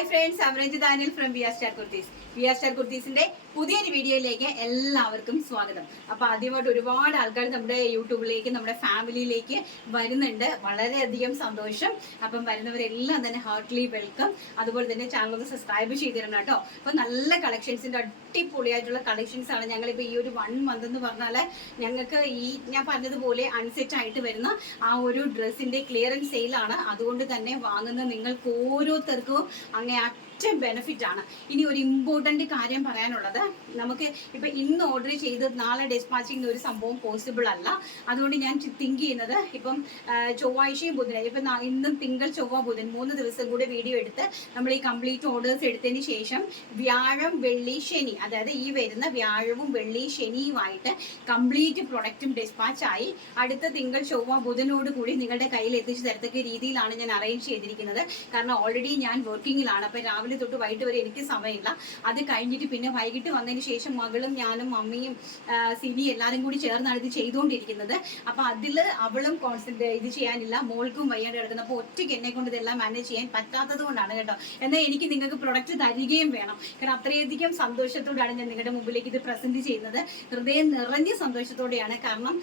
Hi friends Amaranj Daniel from V R star kurtis V R star കുർത്തീസിന്റെ പുതിയൊരു വീഡിയോയിലേക്ക് എല്ലാവർക്കും സ്വാഗതം. അപ്പൊ ആദ്യമായിട്ട് ഒരുപാട് ആൾക്കാർ നമ്മുടെ യൂട്യൂബിലേക്ക് നമ്മുടെ ഫാമിലിയിലേക്ക് വരുന്നുണ്ട്. വളരെയധികം സന്തോഷം. അപ്പം വരുന്നവരെല്ലാം തന്നെ ഹാർട്ട്ലി വെൽക്കം അതുപോലെ തന്നെ ചാനൽ സബ്സ്ക്രൈബ് ചെയ്തിരണം കേട്ടോ. അപ്പൊ നല്ല കളക്ഷൻസിന്റെ അടിപൊളിയായിട്ടുള്ള കളക്ഷൻസ് ആണ് ഞങ്ങളിപ്പോ ഈ ഒരു വൺ മന്ത് എന്ന് പറഞ്ഞാൽ ഞങ്ങൾക്ക് ഈ ഞാൻ പറഞ്ഞതുപോലെ അൺസെറ്റ് ആയിട്ട് വരുന്ന ആ ഒരു ഡ്രസ്സിന്റെ ക്ലിയറൻസ് സെയിലാണ് അതുകൊണ്ട് തന്നെ വാങ്ങുന്ന നിങ്ങൾക്ക് ഓരോരുത്തർക്കും അങ്ങേ അറ്റം ബെനിഫിറ്റ് ആണ്. ഇനി ഒരു ഇമ്പോർട്ടന്റ് കാര്യം പറയാനുള്ളത്. നമുക്ക് ഇപ്പൊ ഇന്ന് ഓർഡർ ചെയ്ത് നാളെ ഡിസ്പാച്ചിങ് ഒരു സംഭവം പോസിബിൾ അല്ല. അതുകൊണ്ട് ഞാൻ തിങ്ക് ചെയ്യുന്നത് ഇപ്പം ചൊവ്വാഴ്ചയും ബുധന ഇപ്പം ഇന്നും തിങ്കൾ ചൊവ്വ ബുധൻ മൂന്ന് ദിവസം കൂടെ വീഡിയോ എടുത്ത് നമ്മൾ ഈ കംപ്ലീറ്റ് ഓർഡേഴ്സ് എടുത്തതിന് ശേഷം വ്യാഴം വെള്ളി ശനി. അതായത് ഈ വരുന്ന വ്യാഴവും വെള്ളി ശനിയുമായിട്ട് കംപ്ലീറ്റ് പ്രൊഡക്റ്റും ഡിസ്പാച്ചായി അടുത്ത തിങ്കൾ ചൊവ്വ ബുധനോട് കൂടി നിങ്ങളുടെ കയ്യിൽ എത്തിച്ചു തരത്തക്ക രീതിയിലാണ് ഞാൻ അറേഞ്ച് ചെയ്തിരിക്കുന്നത്. കാരണം ഓൾറെഡി ഞാൻ വർക്കിങ്ങിലാണ് അപ്പം രാവിലെ തൊട്ട് വൈകിട്ട് വരെ എനിക്ക് സമയമില്ല. അത് കഴിഞ്ഞിട്ട് പിന്നെ വൈകിട്ട് വന്നതിന് ശേഷം മകളും ഞാനും മമ്മിയും സിനി എല്ലാവരും കൂടി ചേർന്നാണ് ഇത് ചെയ്തുകൊണ്ടിരിക്കുന്നത്. അപ്പൊ അതിൽ അവളും കോൺസെൻട്രേ ഇത് ചെയ്യാനില്ല. മോൾക്കും വയ്യാണ്ട് കിടക്കുന്നത് അപ്പോൾ ഒറ്റയ്ക്ക് എന്നെ കൊണ്ട് ഇതെല്ലാം മാനേജ് ചെയ്യാൻ പറ്റാത്തത് കൊണ്ടാണ് കേട്ടോ. എന്നാൽ എനിക്ക് നിങ്ങൾക്ക് പ്രൊഡക്റ്റ് തരികയും വേണം. കാരണം അത്രയധികം സന്തോഷത്തോടെയാണ് ഞാൻ നിങ്ങളുടെ മുമ്പിലേക്ക് ഇത് പ്രസന്റ് ചെയ്യുന്നത്. ഹൃദയം നിറഞ്ഞ സന്തോഷത്തോടെയാണ്. കാരണം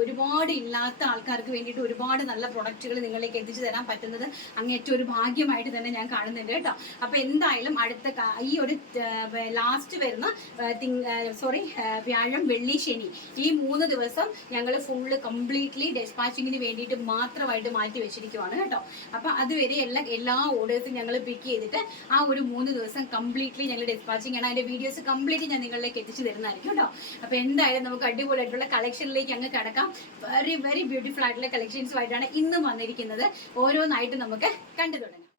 ഒരുപാട് ഇല്ലാത്ത ആൾക്കാർക്ക് വേണ്ടിയിട്ട് ഒരുപാട് നല്ല പ്രൊഡക്റ്റുകൾ നിങ്ങളിലേക്ക് എത്തിച്ചു തരാൻ പറ്റുന്നത് അങ്ങേറ്റ ഒരു ഭാഗ്യമായിട്ട് തന്നെ ഞാൻ കാണുന്നുണ്ട് കേട്ടോ. അപ്പൊ എന്തായാലും അടുത്ത ഈ ഒരു ലാസ്റ്റ് വരുന്ന സോറി വ്യാഴം വെള്ളി ശനി. ഈ മൂന്ന് ദിവസം ഞങ്ങൾ ഫുള്ള് കംപ്ലീറ്റ്ലി ഡെസ്പാച്ചിങ്ങിന് വേണ്ടിയിട്ട് മാത്രമായിട്ട് മാറ്റി വെച്ചിരിക്കുവാണ് കേട്ടോ. അപ്പൊ അതുവരെ എല്ലാ എല്ലാ ഓർഡേഴ്സും ഞങ്ങൾ പിക്ക് ചെയ്തിട്ട് ആ ഒരു മൂന്ന് ദിവസം കംപ്ലീറ്റ്ലി ഞങ്ങൾ ഡെസ്പാച്ചിങ് ആണ്. അതിന്റെ വീഡിയോസ് കംപ്ലീറ്റ് ഞാൻ നിങ്ങളിലേക്ക് എത്തിച്ചു തരുന്നതായിരിക്കും കേട്ടോ. അപ്പൊ എന്തായാലും നമുക്ക് അടിപൊളിയായിട്ടുള്ള കളക്ഷനിലേക്ക് അങ്ങ് കിടക്കാം. വെരി വെരി ബ്യൂട്ടിഫുൾ ആയിട്ടുള്ള കളക്ഷൻസുമായിട്ടാണ് ഇന്നും വന്നിരിക്കുന്നത്. ഓരോന്നായിട്ട് നമുക്ക് കണ്ടു തുടങ്ങാം.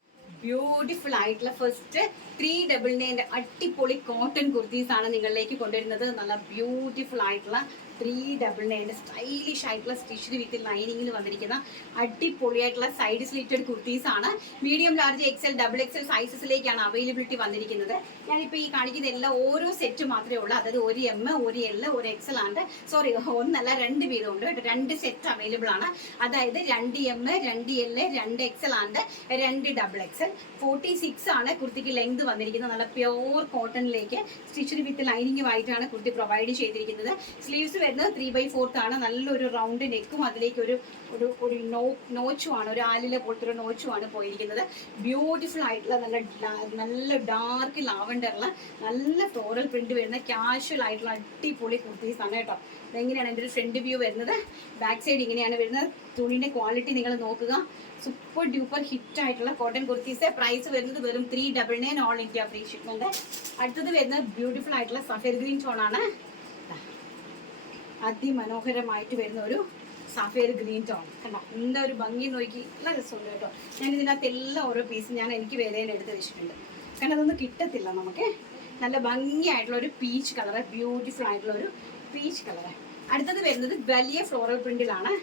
ബ്യൂട്ടിഫുൾ ആയിട്ടുള്ള ഫസ്റ്റ് ത്രീ ഡബിൾ നയന്റെ അടിപൊളി കോട്ടൺ കുർത്തീസ് ആണ് നിങ്ങളിലേക്ക് കൊണ്ടുവരുന്നത്. നല്ല ബ്യൂട്ടിഫുൾ ആയിട്ടുള്ള ത്രീ ഡബിൾ നയന്റെ സ്റ്റൈലിഷ് ആയിട്ടുള്ള സ്റ്റിച്ചിന് വിത്ത് ലൈനിങ്ങിൽ വന്നിരിക്കുന്ന അടിപൊളിയായിട്ടുള്ള സൈഡ് സ്ലിറ്റഡ് കുർത്തീസ് ആണ്. Medium large XL double XL സൈസസിലേക്കാണ് availability വന്നിരിക്കുന്നത്. ഞാനിപ്പോൾ ഈ കാണിക്കുന്ന എല്ലാം ഓരോ സെറ്റ് മാത്രമേ ഉള്ളൂ. അതായത് ഒരു എം ഒരു എൽ ഒരു എക്സൽ ആണ് സോറി ഒന്നല്ല രണ്ട് വീതം ഉണ്ട് കേട്ടോ. രണ്ട് സെറ്റ് അവൈലബിൾ ആണ്. അതായത് രണ്ട് എം രണ്ട് എൽ രണ്ട് എക്സൽ ആണ് രണ്ട് ഡബിൾ എക്സൽ ഫോർട്ടി സിക്സ് ആണ് കുർത്തിക്ക് ലെങ്ത് വന്നിരിക്കുന്നത്. നല്ല പ്യോർ കോട്ടണിലേക്ക് സ്റ്റിച്ചിന് വിത്ത് ലൈനിങ്ങുമായിട്ടാണ് കുർത്തി പ്രൊവൈഡ് ചെയ്തിരിക്കുന്നത്. സ്ലീവ്സ് വരുന്നത് ത്രീ ബൈ ഫോർത്ത് ആണ് നല്ലൊരു റൗണ്ട് നെക്കും അതിലേക്ക് ഒരു ഒരു ഒരു നോ നോച്ചുമാണ് ഒരു ആലിലെ പോലത്തെ ഒരു നോച്ചുമാണ് പോയിരിക്കുന്നത്. ബ്യൂട്ടിഫുൾ ആയിട്ടുള്ള നല്ല നല്ല ഡാർക്ക് ലാവണ്ടറുള്ള നല്ല ഫ്ലോറൽ പ്രിന്റ് വരുന്ന കാഷ്വൽ ആയിട്ടുള്ള അടിപൊളി കുർത്തീസ് ആണ് കേട്ടോ. ഇതെങ്ങനെയാണ് എന്റെ ഒരു ഫ്രണ്ട് വ്യൂ വരുന്നത്? ബാക്ക് സൈഡ് ഇങ്ങനെയാണ് വരുന്നത്. തുണിന്റെ ക്വാളിറ്റി നിങ്ങൾ നോക്കുക. സൂപ്പർ ഡ്യൂപ്പർ ഹിറ്റ് ആയിട്ടുള്ള കോട്ടൺ കുർത്തീസ്. പ്രൈസ് വരുന്നത് വെറും three double nine all India free shipment അടുത്തത് വരുന്നത് ബ്യൂട്ടിഫുൾ ആയിട്ടുള്ള സഫേർ ഗ്രീൻ ടോണാണ് അതിമനോഹരമായിട്ട് വരുന്ന ഒരു സഫേർ ഗ്രീൻ ടോൺ കണ്ടോ? എന്താ ഒരു ഭംഗി നോക്കി നല്ല രസമുണ്ട് കേട്ടോ. ഞാൻ ഇതിനകത്ത് എല്ലാ ഓരോ പീസും ഞാൻ എനിക്ക് വേദന എടുത്ത് വെച്ചിട്ടുണ്ട്. കാരണം അതൊന്നും കിട്ടത്തില്ല നമുക്ക്. നല്ല ഭംഗിയായിട്ടുള്ള ഒരു പീച്ച് കളറ് ബ്യൂട്ടിഫുൾ ആയിട്ടുള്ള ഒരു പീച്ച് കളറ് അടുത്തത് വരുന്നത് വലിയ ഫ്ലോറൽ പ്രിന്റിലാണ്.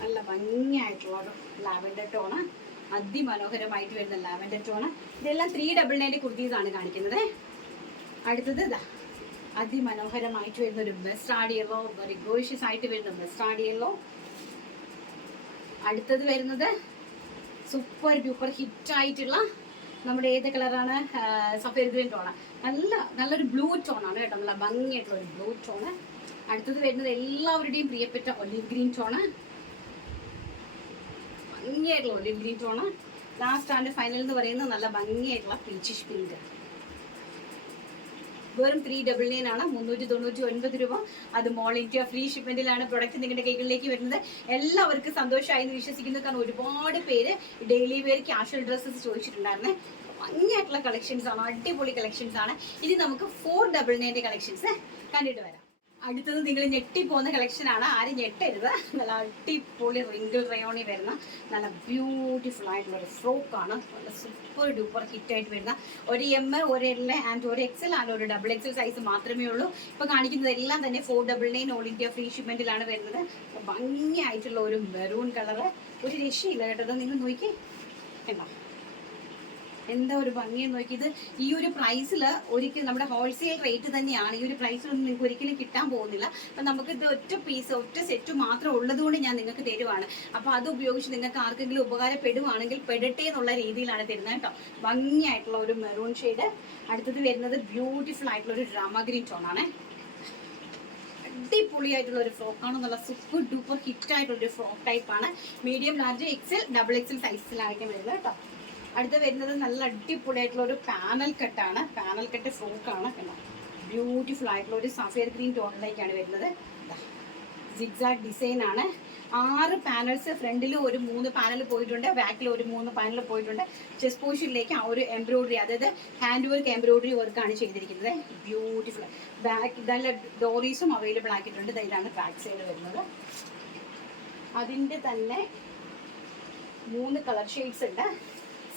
നല്ല ഭംഗിയായിട്ടുള്ള ഒരു ലാവൻഡർ ടോണ് അതിമനോഹരമായിട്ട് വരുന്ന ലാവൻഡർ ടോണ് ഇതെല്ലാം ത്രീ ഡബിൾ നയന്റെ കുർത്തീസാണ് കാണിക്കുന്നത്. അടുത്തത് ഇതാ അതിമനോഹരമായിട്ട് വരുന്ന ഒരു ബെസ്റ്റ് ആഡിയല്ലോ വെരി ഗോഷ്യസ് ആയിട്ട് വരുന്ന ബെസ്റ്റ് ആഡിയല്ലോ അടുത്തത് വരുന്നത് സൂപ്പർ ഡ്യൂപ്പർ ഹിറ്റ് ആയിട്ടുള്ള നമ്മുടെ ഏത് കളറാണ് സഫേർ ഗ്രീൻ ടോണ നല്ല നല്ലൊരു ബ്ലൂ ടോണാണ് കേട്ടോ. നല്ല ഭംഗിയായിട്ടുള്ള ഒരു ബ്ലൂ ടോണ് അടുത്തത് വരുന്നത് എല്ലാവരുടെയും പ്രിയപ്പെട്ട olive green tone ഭംഗിയായിട്ടുള്ള olive green tone last and final എന്ന് പറയുന്നത് നല്ല ഭംഗിയായിട്ടുള്ള പീച്ചിഷ് പിങ്ക് വെറും ത്രീ ഡബിൾ നയൻ ആണ്. മുന്നൂറ്റി തൊണ്ണൂറ്റി ഒൻപത് രൂപ. അത് മോൾ ഇന്ത്യ ഫ്രീ ഷിപ്മെന്റിലാണ് പ്രൊഡക്റ്റ് നിങ്ങളുടെ കൈകളിലേക്ക് വരുന്നത്. എല്ലാവർക്കും സന്തോഷമായി എന്ന് വിശ്വസിക്കുന്നു. കാരണം ഒരുപാട് പേര് ഡെയിലി വെയർ ക്യാഷ്വൽ ഡ്രസ്സസ് ചോദിച്ചിട്ടുണ്ടായിരുന്നേ. ഭംഗിയായിട്ടുള്ള കളക്ഷൻസ് ആണ്. അടിപൊളി കളക്ഷൻസ് ആണ്. ഇനി നമുക്ക് ഫോർ ഡബിൾ നയന്റെ കളക്ഷൻസ് കണ്ടിട്ട് വരാം. അടുത്തത് നിങ്ങൾ ഞെട്ടിപ്പോകുന്ന കളക്ഷൻ ആണ്. ആരും ഞെട്ടരുത്. നല്ല അടിപൊളി റിങ്കിൾ റയോണി വരുന്ന നല്ല ബ്യൂട്ടിഫുൾ ആയിട്ടുള്ള ഒരു ഫ്രോക്ക് ആണ്. നല്ല സൂപ്പർ ഡൂപ്പർ ഹിറ്റ് ആയിട്ട് വരുന്ന ഒരു എം ഒരു എൽ ആൻഡ് ഒരു എക്സൽ ആണ്. ഒരു ഡബിൾ എക്സൽ സൈസ് മാത്രമേ ഉള്ളൂ. ഇപ്പൊ കാണിക്കുന്നത് എല്ലാം തന്നെ four double nine all India free ഷിപ്മെന്റിലാണ് വരുന്നത്. ഭംഗിയായിട്ടുള്ള ഒരു മെറൂൺ കളറ് ഒരു രക്ഷയില്ല കേട്ടോ. നിങ്ങൾ നോക്കി കണ്ടോ? എന്താ ഒരു ഭംഗിയെന്ന് നോക്കി ഇത് ഈ ഒരു പ്രൈസിൽ ഒരിക്കലും നമ്മുടെ ഹോൾസെയിൽ റേറ്റ് തന്നെയാണ്. ഈ ഒരു പ്രൈസിലൊന്നും നിങ്ങൾക്ക് ഒരിക്കലും കിട്ടാൻ പോകുന്നില്ല. അപ്പം നമുക്ക് ഇത് ഒറ്റ പീസ് ഒറ്റ സെറ്റ് മാത്രം ഉള്ളതുകൊണ്ട് ഞാൻ നിങ്ങൾക്ക് തരുവാണ്. അപ്പോൾ അത് ഉപയോഗിച്ച് നിങ്ങൾക്ക് ആർക്കെങ്കിലും ഉപകാരപ്പെടുവാണെങ്കിൽ പെടട്ടെ എന്നുള്ള രീതിയിലാണ് തരുന്നത് കേട്ടോ. ഭംഗിയായിട്ടുള്ള ഒരു മെറൂൺ ഷെയ്ഡ് അടുത്തത് വരുന്നത് ബ്യൂട്ടിഫുൾ ആയിട്ടുള്ള ഒരു ഡ്രാമഗ്രീൻ ഗ്രീൻ ടോണാണ് അടിപൊളിയായിട്ടുള്ള ഒരു ഫ്രോക്കാണ് നല്ല സൂപ്പർ ഡൂപ്പർ ഹിറ്റ് ആയിട്ടുള്ള ഒരു ഫ്രോക്ക് ടൈപ്പാണ് medium large XL double XL സൈസിലായിരിക്കും വരുന്നത് കേട്ടോ. അടുത്ത വരുന്നത് നല്ല അടിപൊളിയായിട്ടുള്ള ഒരു പാനൽ കട്ടാണ് പാനൽ കട്ട് ഫ്രോക്കാണ് ബ്യൂട്ടിഫുൾ ആയിട്ടുള്ള ഒരു സഫയർ ഗ്രീൻ ടോണിലേക്കാണ് വരുന്നത്. സിഗ്സാഗ് ഡിസൈൻ ആണ്. ആറ് പാനൽസ് ഫ്രണ്ടിൽ ഒരു മൂന്ന് പാനൽ പോയിട്ടുണ്ട്. ബാക്കിൽ ഒരു മൂന്ന് പാനൽ പോയിട്ടുണ്ട്. ചെസ്റ്റ് പോഷനിലേക്ക് ആ ഒരു എംബ്രോയിഡറി അതായത് ഹാൻഡ് വർക്ക് എംബ്രോയിഡറി വർക്കാണ് ചെയ്തിരിക്കുന്നത്. ബ്യൂട്ടിഫുൾ ബാക്ക് നല്ല ഡോറീസും അവൈലബിൾ ആക്കിയിട്ടുണ്ട്. ഇതാണ് ബാക്ക് സൈഡ് വരുന്നത്. അതിന്റെ തന്നെ മൂന്ന് കളർ ഷെയ്ഡ്സ് ഉണ്ട്.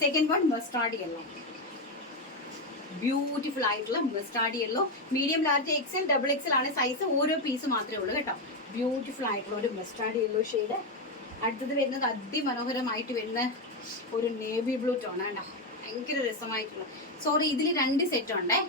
Second one mustard yellow beautiful ആയിട്ടുള്ള mustard yellow medium large XL double XL ആണ് സൈസ് ഓരോ പീസ് മാത്രമേ ഉള്ളൂ കേട്ടോ. ബ്യൂട്ടിഫുൾ ആയിട്ടുള്ള ഒരു മസ്റ്റാർഡ് യെല്ലോ ഷെയ്ഡ് അടുത്തത് വരുന്നത് അതിമനോഹരമായിട്ട് വരുന്ന ഒരു നേവി ബ്ലൂ ടോൺ ആണ് ഭയങ്കര രസമായിട്ടുള്ള. സോറി ഇതിൽ രണ്ട് സെറ്റ് ഉണ്ടേ.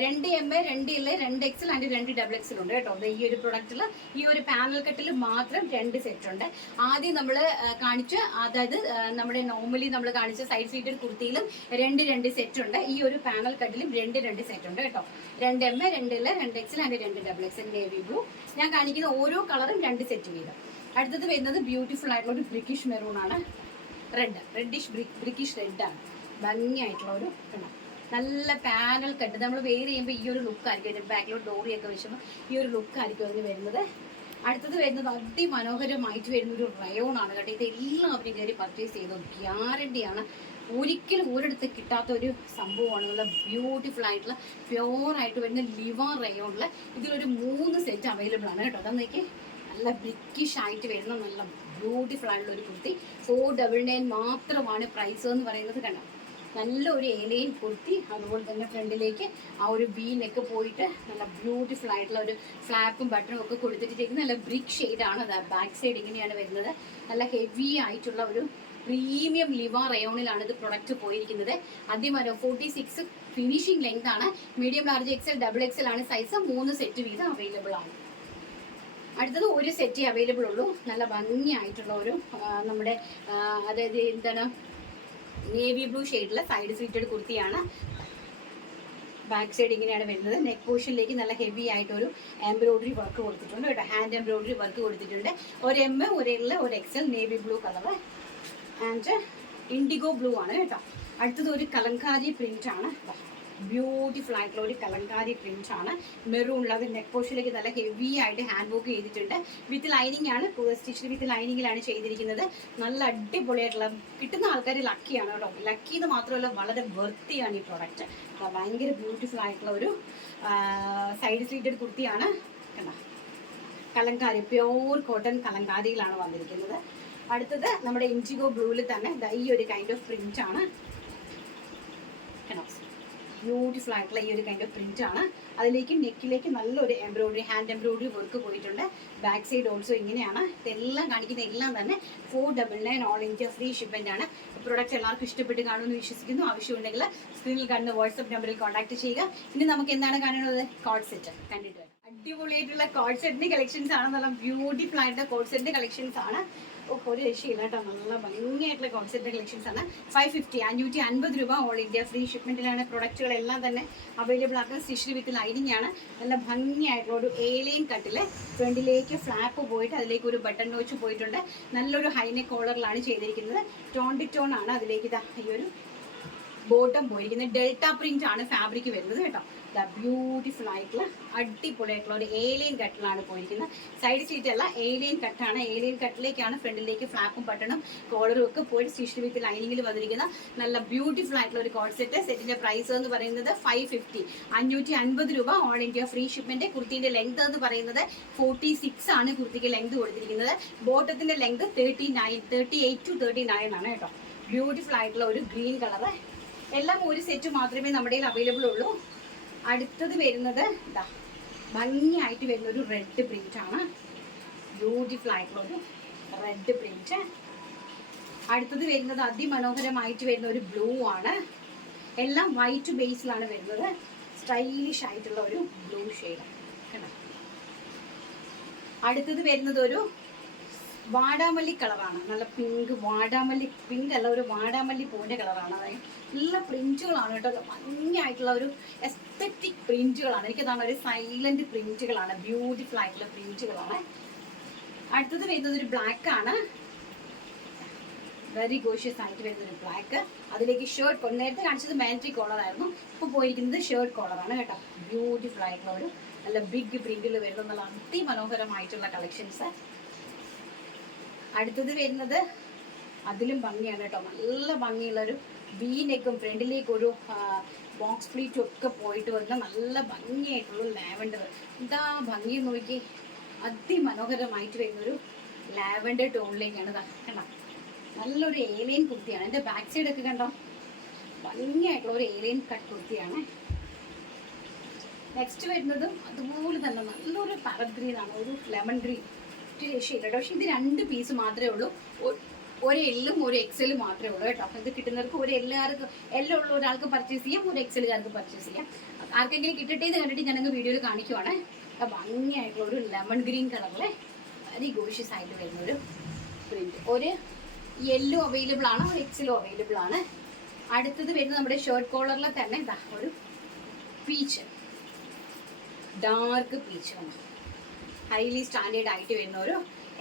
രണ്ട് എം എ രണ്ട് എൽ രണ്ട് എക്സൽ ആൻഡ് രണ്ട് ഡബിൾ എക്സൽ ഉണ്ട് കേട്ടോ. ഈ ഒരു പ്രൊഡക്റ്റിൽ ഈ ഒരു പാനൽ കട്ടിൽ മാത്രം രണ്ട് സെറ്റ് ഉണ്ട്. ആദ്യം നമ്മൾ കാണിച്ച് അതായത് നമ്മുടെ നോർമലി നമ്മൾ കാണിച്ച സൈഡ് സീറ്റഡ് കുർത്തിയിലും രണ്ട് രണ്ട് സെറ്റ് ഉണ്ട്. ഈ ഒരു പാനൽ കട്ടിലും രണ്ട് രണ്ട് സെറ്റ് ഉണ്ട് കേട്ടോ. രണ്ട് എം എ രണ്ട് ഇല്ല രണ്ട് എക്സൽ ആൻഡ് രണ്ട് ഡബിൾ എക്സൽ നേവി ബ്ലൂ ഞാൻ കാണിക്കുന്ന ഓരോ കളറും രണ്ട് സെറ്റ് വീതം. അടുത്തത് വരുന്നത് ബ്യൂട്ടിഫുൾ ആയിട്ടുള്ള ഒരു ബ്രിക്കിഷ് മെറൂൺ ആണ്. റെഡ് റെഡിഷ് ബ്രിക്കിഷ് റെഡാണ് ഭംഗിയായിട്ടുള്ള ഒരു കണ്ണം നല്ല പാനൽ കട്ട് നമ്മൾ വെയർ ചെയ്യുമ്പോൾ ഈ ഒരു ലുക്കായിരിക്കും അതിന്റെ ബാക്കിലോട്ട് ഡോറിയൊക്കെ വെച്ചുമ്പോൾ ഈ ഒരു ലുക്കായിരിക്കും അതിന് വരുന്നത്. അടുത്തത് വരുന്നത് അതിമനോഹരമായിട്ട് വരുന്ന ഒരു റയോൺ ആണ് കേട്ടോ. ഇത് എല്ലാവരും കയറി പർച്ചേസ് ചെയ്തു ഗ്യാരണ്ടിയാണ് ഒരിക്കലും ഒരിടത്ത് കിട്ടാത്ത ഒരു സംഭവമാണ്. നല്ല ബ്യൂട്ടിഫുൾ ആയിട്ടുള്ള പ്യുവർ വരുന്ന ലിവർ റയോണിൽ ഇതിലൊരു മൂന്ന് സെറ്റ് അവൈലബിൾ ആണ് കേട്ടോ. അതൊന്നേക്ക് നല്ല ബ്രിക്കിഷ് ആയിട്ട് വരുന്ന നല്ല ബ്യൂട്ടിഫുൾ ആയിട്ടുള്ള ഒരു കുർത്തി. ഫോർ ഡബിൾ നയൻ മാത്രമാണ് പ്രൈസ് എന്ന് പറയുന്നത് കണ്ടോ? നല്ല ഒരു ഏലയും കുർത്തി അതുപോലെ തന്നെ ഫ്രണ്ടിലേക്ക് ആ ഒരു ബീനൊക്കെ നെക്ക് പോയിട്ട് നല്ല ബ്യൂട്ടിഫുൾ ആയിട്ടുള്ള ഒരു ഫ്ലാപ്പും ബട്ടണും ഒക്കെ കൊടുത്തിട്ട് നല്ല ബ്രിക് ഷെയ്ഡാണ് ബാക്ക് സൈഡ് ഇങ്ങനെയാണ് വരുന്നത്. നല്ല ഹെവി ആയിട്ടുള്ള ഒരു പ്രീമിയം ലിവ റയോണിലാണ് ഇത് പ്രൊഡക്റ്റ് പോയിരിക്കുന്നത്. അതിമനോ ഫോർട്ടി സിക്സ് ഫിനിഷിംഗ് ലെങ്ത് ആണ്. Medium large XL double XL ആണ് സൈസ്. മൂന്ന് സെറ്റ് വീതം അവൈലബിൾ ആണ്. അടുത്തത് ഒരു സെറ്റ് അവൈലബിൾ ഉള്ളൂ. നല്ല ഭംഗിയായിട്ടുള്ള ഒരു നമ്മുടെ അതായത് എന്താണ് നേവി ബ്ലൂ ഷെയ്ഡിലെ സൈഡ് സീറ്റഡ് കുർത്തിയാണ്. ബാക്ക് സൈഡ് ഇങ്ങനെയാണ് വരുന്നത്. നെക്ക് പോർഷനിലേക്ക് നല്ല ഹെവി ആയിട്ട് ഒരു എംബ്രോയിഡറി വർക്ക് കൊടുത്തിട്ടുണ്ട് കേട്ടോ. ഹാൻഡ് എംബ്രോയിഡറി വർക്ക് കൊടുത്തിട്ടുണ്ട്. ഒരു എം ഒരു എല്ല് ഒരു XL navy blue colour and indigo blue ആണ് കേട്ടോ. അടുത്തത് ഒരു കലങ്കാരി പ്രിന്റ് ആണ്. ബ്യൂട്ടിഫുൾ ആയിട്ടുള്ള ഒരു കലങ്കാരി പ്രിന്റ് ആണ്. മെറൂണിൽ അത് നെക്ക് പോഷിലേക്ക് നല്ല ഹെവി ആയിട്ട് ഹാൻഡ് വർക്ക് ചെയ്തിട്ടുണ്ട്. വിത്ത് ലൈനിങ് ആണ് സ്റ്റിച്ച് വിത്ത് ലൈനിങ്ങിലാണ് ചെയ്തിരിക്കുന്നത്. നല്ല അടിപൊളിയായിട്ടുള്ള കിട്ടുന്ന ആൾക്കാർ ലക്കിയാണ് കേട്ടോ. ലക്കി എന്ന് മാത്രമല്ല വളരെ വെർത്തിയാണ് ഈ പ്രോഡക്റ്റ് ഭയങ്കര ബ്യൂട്ടിഫുൾ ആയിട്ടുള്ള ഒരു സൈഡ് സ്ലീറ്റഡ് കുർത്തിയാണ്. കണ്ടോ? കലങ്കാരി പ്യോർ കോട്ടൺ കലങ്കാരിയിലാണ് വന്നിരിക്കുന്നത്. അടുത്തത് നമ്മുടെ ഇൻഡിഗോ ബ്ലൂവിൽ തന്നെ ഈ ഒരു കൈൻഡ് ഓഫ് പ്രിന്റ് ആണ്. ബ്യൂട്ടിഫുൾ ആയിട്ടുള്ള ഈ ഒരു കൈൻഡ് ഓഫ് പ്രിന്റ് ആണ്. അതിലേക്ക് നെക്കിലേക്ക് നല്ലൊരു എംബ്രോയിഡറി ഹാൻഡ് എംബ്രോയിഡറി വർക്ക് പോയിട്ടുണ്ട്. ബാക്ക് സൈഡ് ഓൾസോ ഇങ്ങനെയാണ്. ഇതെല്ലാം കാണിക്കുന്ന എല്ലാം തന്നെ four double nine all India free shipment ആണ്. പ്രൊഡക്റ്റ് എല്ലാവർക്കും ഇഷ്ടപ്പെട്ട് കാണുമെന്ന് വിശ്വസിക്കുന്നു. ആവശ്യമുണ്ടെങ്കിൽ സ്ക്രീനിൽ കാണുന്ന വാട്സ്ആപ്പ് നമ്പറിൽ കോൺടാക്ട് ചെയ്യുക. ഇനി നമുക്ക് എന്താണ് കാണുന്നത്? കോഡ് സെറ്റ് കണ്ടിട്ട്. അടിപൊളിയായിട്ടുള്ള കോഡ് സെറ്റിന്റെ കളക്ഷൻസ് ആണ് നല്ല ബ്യൂട്ടിഫുൾ ആയിട്ടുള്ള കോഡ് സെറ്റിന്റെ കളക്ഷൻസ് ആണ്. ഒരു രക്ഷയില്ല കേട്ടോ. നല്ല ഭംഗിയായിട്ടുള്ള കോൺസെപ്റ്റ് കളക്ഷൻസ് ആണ്. ഫൈവ് ഫിഫ്റ്റി അഞ്ഞൂറ്റി അൻപത് രൂപ ഓൾ ഇന്ത്യ ഫ്രീ ഷിപ്മെന്റിലാണ് പ്രൊഡക്റ്റുകളെല്ലാം തന്നെ അവൈലബിൾ ആക്കുന്ന സ്റ്റിഷ്യൽ വിത്ത് ലൈനിങ് ആണ്. നല്ല ഭംഗിയായിട്ടുള്ള ഒരു ഏലിയൻ കട്ടിൽ ഫ്രണ്ടിലേക്ക് ഫ്ലാപ്പ് പോയിട്ട് അതിലേക്ക് ഒരു ബട്ടൺ നോച്ച് പോയിട്ടുണ്ട്. നല്ലൊരു ഹൈനെ കോളറിലാണ് ചെയ്തിരിക്കുന്നത്. ടോൺ ടു ടോൺ ആണ് അതിലേക്ക് ഇതാ ഈ ഒരു ബോട്ടം പോയിരിക്കുന്നത്. ഡെൽറ്റ പ്രിന്റ് ആണ് ഫാബ്രിക് വരുന്നത് കേട്ടോ. ബ്യൂട്ടിഫുൾ ആയിട്ടുള്ള അടിപൊളിയായിട്ടുള്ള ഒരു ഏലിയൻ കട്ടിലാണ് പോയിരിക്കുന്നത്. സൈഡ് സീറ്റ് അല്ല ഏലിയൻ കട്ടാണ് ഏലിയൻ കട്ടിലേക്കാണ് ഫ്രണ്ടിലേക്ക് ഫ്ലാപ്പും ബട്ടണും കോളറും ഒക്കെ പോയിട്ട് സ്റ്റേഷൻ വിത്ത് ലൈനിങ്ങിൽ വന്നിരിക്കുന്ന നല്ല ബ്യൂട്ടിഫുൾ ആയിട്ടുള്ള ഒരു കോഡ് സെറ്റ് സെറ്റിന്റെ പ്രൈസ് എന്ന് പറയുന്നത് ഫൈവ് ഫിഫ്റ്റി അഞ്ഞൂറ്റി അൻപത് രൂപ ഓൾ ഇന്ത്യ ഫ്രീ ഷിപ്മെന്റ് കുർത്തിന്റെ ലെങ്ത് എന്ന് പറയുന്നത് ഫോർട്ടി സിക്സ് ആണ് കുർത്തിക്ക് ലെങ്ത് കൊടുത്തിരിക്കുന്നത്. ബോട്ടത്തിന്റെ length thirty nine thirty eight to thirty nine ആണ് കേട്ടോ. ബ്യൂട്ടിഫുൾ ആയിട്ടുള്ള ഒരു ഗ്രീൻ കളറ് എല്ലാം ഒരു സെറ്റ് മാത്രമേ നമ്മുടെ അവൈലബിൾ ഉള്ളൂ. അടുത്തത് വരുന്നത് ഇതാ ഭംഗിയായിട്ട് വരുന്ന ഒരു റെഡ് പ്രിന്റ് ആണ്. ബ്യൂട്ടിഫുൾ ആയിട്ടുള്ള ഒരു റെഡ് പ്രിന്റ് അടുത്തത് വരുന്നത് അതിമനോഹരമായിട്ട് വരുന്ന ഒരു ബ്ലൂ ആണ്. എല്ലാം വൈറ്റ് ബേസിലാണ് വരുന്നത്. സ്റ്റൈലിഷ് ആയിട്ടുള്ള ഒരു ബ്ലൂ ഷെയ്ഡ് കണ്ടോ അടുത്തത് വരുന്നത് ഒരു വാടാമല്ലി കളറാണ്. നല്ല പിങ്ക് വാടാമല്ലി പിങ്ക് അല്ല ഒരു വാടാമല്ലി പൂവിന്റെ കളറാണ്. അതായത് നല്ല പ്രിന്റുകളാണ് കേട്ടോ. ഭംഗിയായിട്ടുള്ള ഒരു എസ്തറ്റിക് പ്രിന്റുകളാണ്. എനിക്കതാണ് ഒരു സൈലന്റ് പ്രിന്റുകളാണ്. ബ്യൂട്ടിഫുൾ ആയിട്ടുള്ള പ്രിന്റുകളാണ്. അടുത്തത് വരുന്നത് ഒരു ബ്ലാക്ക് ആണ്. വെരി ഗോഷ്യസ് ആയിട്ട് വരുന്ന ഒരു ബ്ലാക്ക് അതിലേക്ക് ഷേർട്ട് കോളർ നേരത്തെ കാണിച്ചത് മാൻട്രി കോളർ ആയിരുന്നു. ഇപ്പോൾ പോയിരിക്കുന്നത് ഷേർട്ട് കോളറാണ് കേട്ടോ. ബ്യൂട്ടിഫുൾ ആയിട്ടുള്ള ഒരു നല്ല ബിഗ് പ്രിന്റിൽ വരുന്ന നല്ല അതിമനോഹരമായിട്ടുള്ള കളക്ഷൻസ് അടുത്തത് വരുന്നത് അതിലും ഭംഗിയാണ് കേട്ടോ. നല്ല ഭംഗിയുള്ള ഒരു വീനക്കും നെക്കും ഫ്രണ്ടിലേക്ക് ഒരു ബോക്സ് പ്ലീറ്റും ഒക്കെ പോയിട്ട് വരുന്ന നല്ല ഭംഗിയായിട്ടുള്ള ലാവൻഡർ എന്താ ഭംഗി നോക്കി. അതിമനോഹരമായിട്ട് വരുന്നൊരു ലാവൻഡർ ടോണിലേക്കാണ് തക്കണം നല്ലൊരു ഏലിയൻ കുർത്തിയാണ്. എന്റെ ബാക്ക് സൈഡ് ഒക്കെ കണ്ടോ? ഭംഗിയായിട്ടുള്ള ഒരു ഏലിയൻ കട്ട് കുർത്തിയാണ്. നെക്സ്റ്റ് വരുന്നതും അതുപോലെ തന്നെ നല്ലൊരു പറഗ്രീനാണ് ഒരു ലെമൺ ഗ്രീൻ ഒരു രക്ഷയില്ല കേട്ടോ പക്ഷെ ഇത് രണ്ട് പീസ് മാത്രമേ ഉള്ളൂ. ഒരു എല്ലും ഒരു എക്സലും മാത്രമേ ഉള്ളൂ കേട്ടോ. അപ്പം ഇത് കിട്ടുന്നവർക്ക് ഒരു എല്ലാവർക്കും എല്ലാം ഉള്ള ഒരാൾക്ക് പർച്ചേസ് ചെയ്യാം ഒരു എക്സലുകാർക്ക് പർച്ചേസ് ചെയ്യാം. ആർക്കെങ്കിലും കിട്ടട്ടെ എന്ന് കണ്ടിട്ട് ഞാനങ്ങ് വീഡിയോയിൽ കാണിക്കുവാണ്. ഭംഗിയായിട്ടുള്ള ഒരു ലെമൺ ഗ്രീൻ കളറിലെ വെരി ഗോഷ്യസ് ആയിട്ട് വരുന്ന ഒരു പ്രിന്റ് ഒരു യെല്ലോ അവൈലബിൾ ആണ് ഒരു എക്സലും അവൈലബിൾ ആണ്. അടുത്തത് വരുന്നത് നമ്മുടെ ഷർട്ട് കോളറിൽ തന്നെ. ഇതാ ഒരു പീച്ച് ഡാർക്ക് പീച്ച് ആണ്. ഹൈലി സ്റ്റാൻഡേർഡ് ആയിട്ട് വരുന്ന ഒരു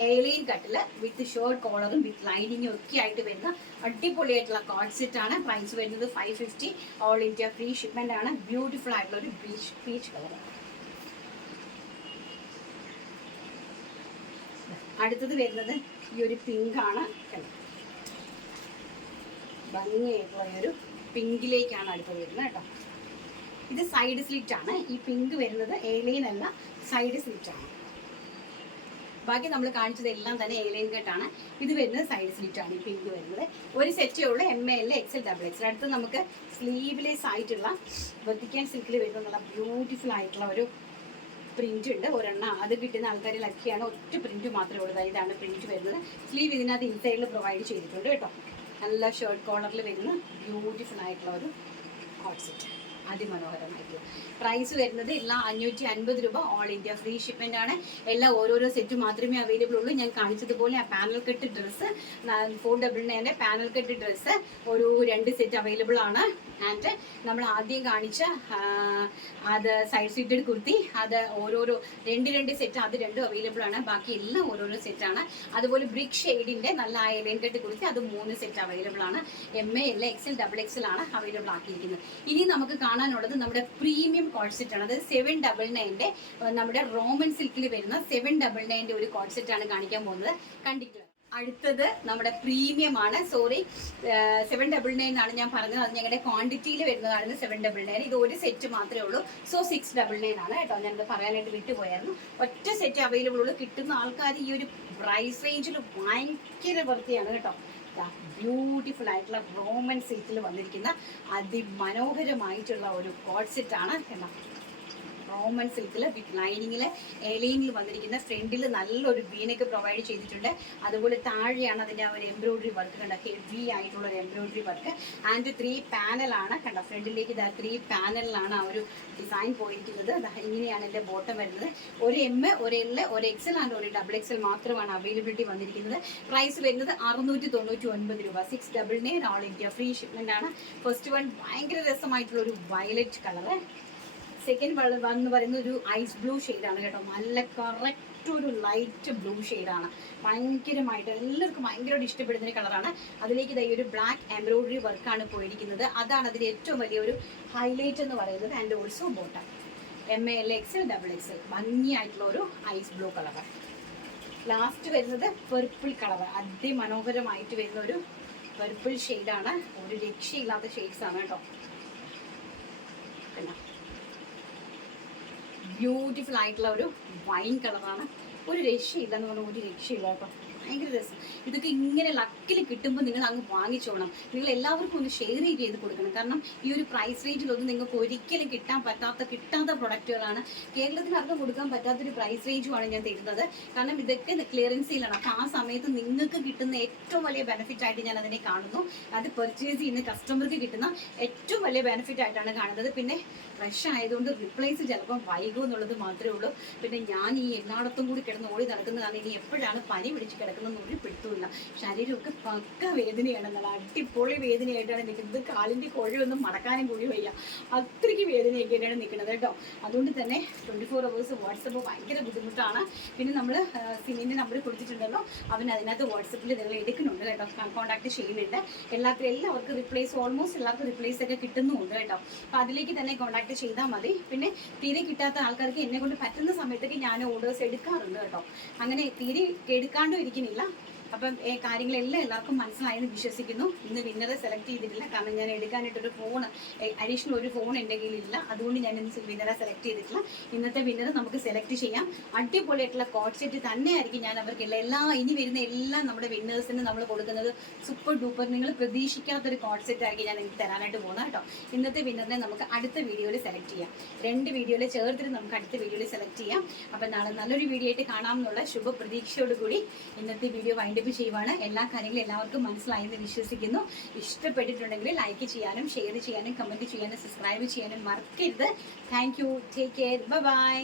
ഏലിയൻ കട്ടിൽ വിത്ത് ഷോർട്ട് കോളറും വിത്ത് ലൈനിങ്ങും ഒക്കെ ആയിട്ട് വരുന്ന അടിപൊളിയായിട്ടുള്ള കോഡ് സെറ്റ് ആണ്. പ്രൈസ് വരുന്നത് five fifty all India free shipment ആണ്. ബ്യൂട്ടിഫുൾ ആയിട്ടുള്ള ഒരു ബീച്ച് ബീച്ച് കളർ അടുത്തത് വരുന്നത് ഈ ഒരു പിങ്ക് ആണ്? ഭംഗിയായിട്ടുള്ള ഈ ഒരു പിങ്കിലേക്കാണ് അടുത്തത് വരുന്നത് കേട്ടോ. ഇത് സൈഡ് സ്ലിറ്റ് ആണ്. ഈ പിങ്ക് വരുന്നത് ഏലിയൻ അല്ല സൈഡ് സ്ലിറ്റ് ആണ്. ബാക്കി നമ്മൾ കാണിച്ചത് എല്ലാം തന്നെ എയർലൈൻ കട്ടാണ് ഇത് വരുന്നത് സൈഡ് സ്ലീറ്റ് ആണ് പിങ്ക് വരുന്നത്. ഒരു സെറ്റേ ഉള്ളൂ M L XL double XL അടുത്ത് നമുക്ക് സ്ലീവ്ലെസ് ആയിട്ടുള്ള വെത്തിക്കാൻ സിൽക്കിൽ വരുന്ന നല്ല ബ്യൂട്ടിഫുൾ ആയിട്ടുള്ള ഒരു പ്രിന്റ് ഉണ്ട്. ഒരെണ്ണം അത് കിട്ടുന്ന ആൾക്കാർ ലക്കിയാണ് ഒറ്റ പ്രിന്റ് മാത്രമേ ഉള്ളൂ. ഇതാണ് പ്രിന്റ് വരുന്നത്. സ്ലീവ് ഇതിനകത്ത് ഇൻസൈഡിൽ പ്രൊവൈഡ് ചെയ്തിട്ടുണ്ട് കേട്ടോ. നല്ല ഷർട്ട് കോളറിൽ വരുന്ന ബ്യൂട്ടിഫുൾ ആയിട്ടുള്ള ഒരു കോട്ട് സെറ്റ് അതിമനോഹരമായിട്ടുള്ള പ്രൈസ് വരുന്നത് എല്ലാം അഞ്ഞൂറ്റി അൻപത് രൂപ ഓൾ ഇന്ത്യ ഫ്രീ ഷിപ്മെന്റ് ആണ്. എല്ലാം ഓരോരോ സെറ്റ് മാത്രമേ അവൈലബിൾ ഉള്ളൂ. ഞാൻ കാണിച്ചതുപോലെ ആ പാനൽ കെട്ട് ഡ്രസ്സ് ഫോർ ഡബിൾ നയന്റെ പാനൽ കെട്ട് ഡ്രസ്സ് ഒരു രണ്ട് സെറ്റ് അവൈലബിൾ ആണ്. ആൻഡ് നമ്മൾ ആദ്യം കാണിച്ച അത് സൈഡ് സീറ്റഡ് കുർത്തി അത് ഓരോരോ രണ്ട് രണ്ട് സെറ്റ് അത് രണ്ടും അവൈലബിൾ ആണ്. ബാക്കി എല്ലാം ഓരോരോ സെറ്റ് ആണ്. അതുപോലെ ബ്രിക് ഷെയ്ഡിന്റെ നല്ല എലൈൻ കെട്ട് കുർത്തി അത് മൂന്ന് സെറ്റ് അവൈലബിൾ ആണ്. M A L XL double XL ആണ് അവൈലബിൾ ആക്കിയിരിക്കുന്നത്. ഇനി നമുക്ക് കാണാനുള്ളത് നമ്മുടെ പ്രീമിയം കോഡ് സെറ്റ് ആണ്. അതായത് സെവൻ ഡബിൾ നയന്റെ നമ്മുടെ റോമൻ സിൽക്കിൽ വരുന്ന സെവൻ ഡബിൾ നയന്റെ ഒരു കോഡ് സെറ്റ് ആണ് കാണിക്കാൻ പോകുന്നത്. കണ്ടിട്ട് അടുത്തത് നമ്മുടെ പ്രീമിയം ആണ്. സോറി സെവൻ ഡബിൾ നയൻ ആണ് ഞാൻ പറഞ്ഞത്. അത് ഞങ്ങളുടെ ക്വാണ്ടിറ്റിയിൽ വരുന്നതാണ് സെവൻ ഡബിൾ നയൻ ഇത് ഒരു സെറ്റ് മാത്രമേ ഉള്ളൂ. സോ സിക്സ് ഡബിൾ നയൻ ആണ് കേട്ടോ. ഞാനത് പറയാനായിട്ട് വിട്ടുപോയായിരുന്നു. ഒറ്റ സെറ്റ് അവൈലബിൾ ഉള്ളൂ. കിട്ടുന്ന ആൾക്കാർ ഈ ഒരു പ്രൈസ് റേഞ്ചിൽ ഭയങ്കര വൃത്തിയാണ് കേട്ടോ. ബ്യൂട്ടിഫുൾ ആയിട്ടുള്ള റോമൻ സീറ്റിൽ വന്നിരിക്കുന്ന അതിമനോഹരമായിട്ടുള്ള ഒരു കോഡ് സെറ്റ് ആണ്. കേട്ടോ റോമൻ സിൽക്കിൽ വിത്ത് ലൈനിങ്ങിൽ എലൈനിൽ വന്നിരിക്കുന്ന ഫ്രണ്ടിൽ നല്ലൊരു വീനൊക്കെ പ്രൊവൈഡ് ചെയ്തിട്ടുണ്ട്. അതുപോലെ താഴെയാണ് അതിന്റെ ഒരു എംബ്രോയിഡറി വർക്ക് കണ്ട? ഹെവി ആയിട്ടുള്ള ഒരു എംബ്രോയിഡറി വർക്ക് ആൻഡ് ത്രീ പാനലാണ് കണ്ട? ഫ്രണ്ടിലേക്ക് ഇതാ ത്രീ പാനലിലാണ് ആ ഒരു ഡിസൈൻ പോയിരിക്കുന്നത്. ഇങ്ങനെയാണ് എന്റെ ബോട്ടം വരുന്നത്. ഒരു എം ഒരു എൽ ഒരു എക്സൽ ആൻഡ് ഒരു ഡബിൾ എക്സൽ മാത്രമാണ് അവൈലബിലിറ്റി വന്നിരിക്കുന്നത്. പ്രൈസ് വരുന്നത് അറുന്നൂറ്റി തൊണ്ണൂറ്റി ഒൻപത് രൂപ. Six double nine all India free shipment ആണ്. ഫസ്റ്റ് വൺ ഭയങ്കര രസമായിട്ടുള്ള ഒരു വയലറ്റ് കളറ് സെക്കൻഡ് വൺ എന്ന് പറയുന്നത് ഒരു ഐസ് ബ്ലൂ ആണ് കേട്ടോ. നല്ല കറക്റ്റ് ഒരു ലൈറ്റ് ബ്ലൂ ആണ്. ഭയങ്കരമായിട്ട് എല്ലാവർക്കും ഭയങ്കരമായിട്ട് ഇഷ്ടപ്പെടുന്ന കളറാണ് അതിലേക്ക് ഇതായി ഒരു ബ്ലാക്ക് എംബ്രോയിഡറി വർക്കാണ് പോയിരിക്കുന്നത്. അതാണ് അതിന്റെ ഏറ്റവും വലിയ ഒരു ഹൈലൈറ്റ് എന്ന് പറയുന്നത് and also bottom M L XL double L ഭംഗിയായിട്ടുള്ള ഒരു ഐസ് ബ്ലൂ കളർ ലാസ്റ്റ് വരുന്നത് പെർപ്പിൾ കളർ അതിമനോഹരമായിട്ട് വരുന്ന ഒരു പെർപ്പിൾ ഷെയ്ഡാണ് ഒരു രക്ഷയില്ലാത്ത ഷെയ്ഡ്സ് ആണ് കേട്ടോ. ബ്യൂട്ടിഫുൾ ആയിട്ടുള്ള ഒരു വൈൻ കളറാണ് ഒരു രക്ഷയില്ല എന്ന് പറഞ്ഞാൽ ഒരു രക്ഷയില്ല കേട്ടോ. ഭയങ്കര രസം. ഇതൊക്കെ ഇങ്ങനെ ലക്കിൽ കിട്ടുമ്പോൾ നിങ്ങൾ അങ്ങ് വാങ്ങിച്ചോണം. നിങ്ങൾ എല്ലാവർക്കും ഒന്ന് ഷെയർ ചെയ്ത് കൊടുക്കണം. കാരണം ഈ ഒരു പ്രൈസ് റേഞ്ചിലൊന്നും നിങ്ങൾക്ക് ഒരിക്കലും കിട്ടാൻ പറ്റാത്ത കിട്ടാത്ത പ്രൊഡക്റ്റുകളാണ് കേരളത്തിന് ആർക്കും കൊടുക്കാൻ പറ്റാത്തൊരു പ്രൈസ് റേഞ്ചുമാണ് ഞാൻ തരുന്നത്. കാരണം ഇതൊക്കെ ക്ലിയറൻസ് സെയിലാണ് ആ സമയത്ത് നിങ്ങൾക്ക് കിട്ടുന്ന ഏറ്റവും വലിയ ബെനിഫിറ്റ് ആയിട്ട് ഞാൻ അതിനെ കാണുന്നു. അത് പെർച്ചേസ് ചെയ്യുന്ന കസ്റ്റമർക്ക് കിട്ടുന്ന ഏറ്റവും വലിയ ബെനിഫിറ്റ് ആയിട്ടാണ് കാണുന്നത്. പിന്നെ ഫ്രഷ് ആയതുകൊണ്ട് റിപ്ലേസ് ചിലപ്പം വൈകും എന്നുള്ളത് മാത്രമേ ഉള്ളൂ. പിന്നെ ഞാൻ ഈ എല്ലായിടത്തും കൂടി കിടന്ന് ഓടി നടക്കുന്നതാണ്. ഇനി എപ്പോഴാണ് പനി പിടിച്ച് കിടക്കുന്നത്? ഒരു പിടുത്തമില്ല ശരീരമൊക്കെ പക്ക വേദനയാണ് നല്ല അടിപൊളി വേദനയായിട്ടാണ് നിൽക്കുന്നത്. കാലിന്റെ കുഴയൊന്നും മടക്കാനും കൂടി വയ്യ. അത്രയ്ക്ക് വേദനയൊക്കെയാണ് നിൽക്കുന്നത് കേട്ടോ. അതുകൊണ്ട് തന്നെ ട്വന്റി ഫോർ അവേഴ്സ് വാട്സപ്പ് ഭയങ്കര ബുദ്ധിമുട്ടാണ്. പിന്നെ നമ്മൾ സിമിന്റെ നമ്പർ കൊടുത്തിട്ടുണ്ടല്ലോ. അവൻ അതിനകത്ത് വാട്സപ്പിൽ നിങ്ങൾ എടുക്കുന്നുണ്ട് കേട്ടോ. കോൺടാക്ട് ചെയ്യുന്നുണ്ട്. എല്ലാവർക്കും എല്ലാവർക്കും റിപ്ലേസ് ഓൾമോസ്റ്റ് എല്ലാവർക്കും റിപ്ലേസ് ഒക്കെ കിട്ടുന്നുമുണ്ട് കേട്ടോ. അപ്പോൾ അതിലേക്ക് തന്നെ കോൺടാക്ട് ചെയ്താൽ മതി. പിന്നെ തീരെ കിട്ടാത്ത ആൾക്കാർക്ക് എന്നെ കൊണ്ട് പറ്റുന്ന സമയത്തൊക്കെ ഞാൻ ഓർഡേഴ്സ് എടുക്കാറുണ്ട് കേട്ടോ. അങ്ങനെ തീരെ എടുക്കാണ്ടും নিলাম അപ്പം ഈ കാര്യങ്ങളെല്ലാം എല്ലാവർക്കും മനസ്സിലായെന്ന് വിശ്വസിക്കുന്നു. ഇന്ന് വിന്നറെ സെലക്ട് ചെയ്തിട്ടില്ല. കാരണം ഞാൻ എടുക്കാനായിട്ട് ഒരു ഫോൺ അഡീഷണൽ ഒരു ഫോൺ എന്റെ കയ്യിലില്ല. അതുകൊണ്ട് ഞാൻ ഇന്ന് വിന്നറെ സെലക്ട് ചെയ്തിട്ടില്ല. ഇന്നത്തെ വിന്നർ നമുക്ക് സെലക്ട് ചെയ്യാം. അടിപൊളിയായിട്ടുള്ള കോട്ട് സെറ്റ് തന്നെയായിരിക്കും ഞാൻ അവർക്കുള്ള എല്ലാ ഇനി വരുന്ന എല്ലാം നമ്മുടെ വിന്നേഴ്സിന് നമ്മൾ കൊടുക്കുന്നത്. സൂപ്പർ ഡൂപ്പർ നിങ്ങൾ പ്രതീക്ഷിക്കാത്തൊരു കോട്ട് സെറ്റ് ആയിരിക്കും ഞാൻ നിങ്ങൾക്ക് തരാനായിട്ട് പോകുന്നത് കേട്ടോ. ഇന്നത്തെ വിന്നറിനെ നമുക്ക് അടുത്ത വീഡിയോയിൽ സെലക്ട് ചെയ്യാം. രണ്ട് വീഡിയോയിൽ ചേർത്തിട്ട് നമുക്ക് അടുത്ത വീഡിയോയിൽ സെലക്ട് ചെയ്യാം. അപ്പം നാളെ നല്ലൊരു വീഡിയോ ആയിട്ട് കാണാം എന്നുള്ള ശുഭ പ്രതീക്ഷയോടുകൂടി ഇന്നത്തെ വീഡിയോ വൈൻഡപ്പ് ചെയ്യുവാണ്. എല്ലാ കാര്യങ്ങളും എല്ലാവർക്കും മനസ്സിലായെന്ന് വിശ്വസിക്കുന്നു. ഇഷ്ടപ്പെട്ടിട്ടുണ്ടെങ്കിൽ ലൈക്ക് ചെയ്യാനും ഷെയർ ചെയ്യാനും കമന്റ് ചെയ്യാനും സബ്സ്ക്രൈബ് ചെയ്യാനും മറക്കരുത്. Thank you take care bye